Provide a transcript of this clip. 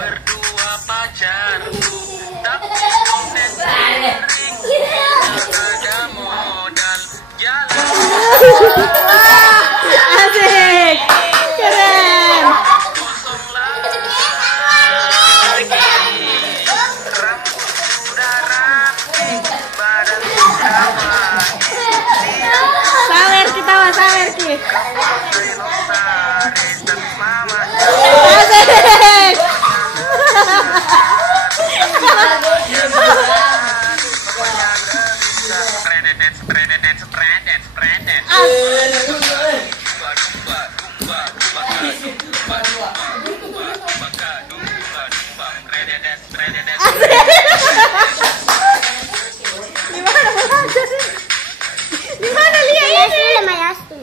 berdua pacarku, tapi dompet miring, gak ada modal jalan. Asik, keren. Kosong lagi, rambut sudah rapi, badan sudah wangi. Sawer kita, sawer kita. Asik. Gimana lihat ini? Mayasti.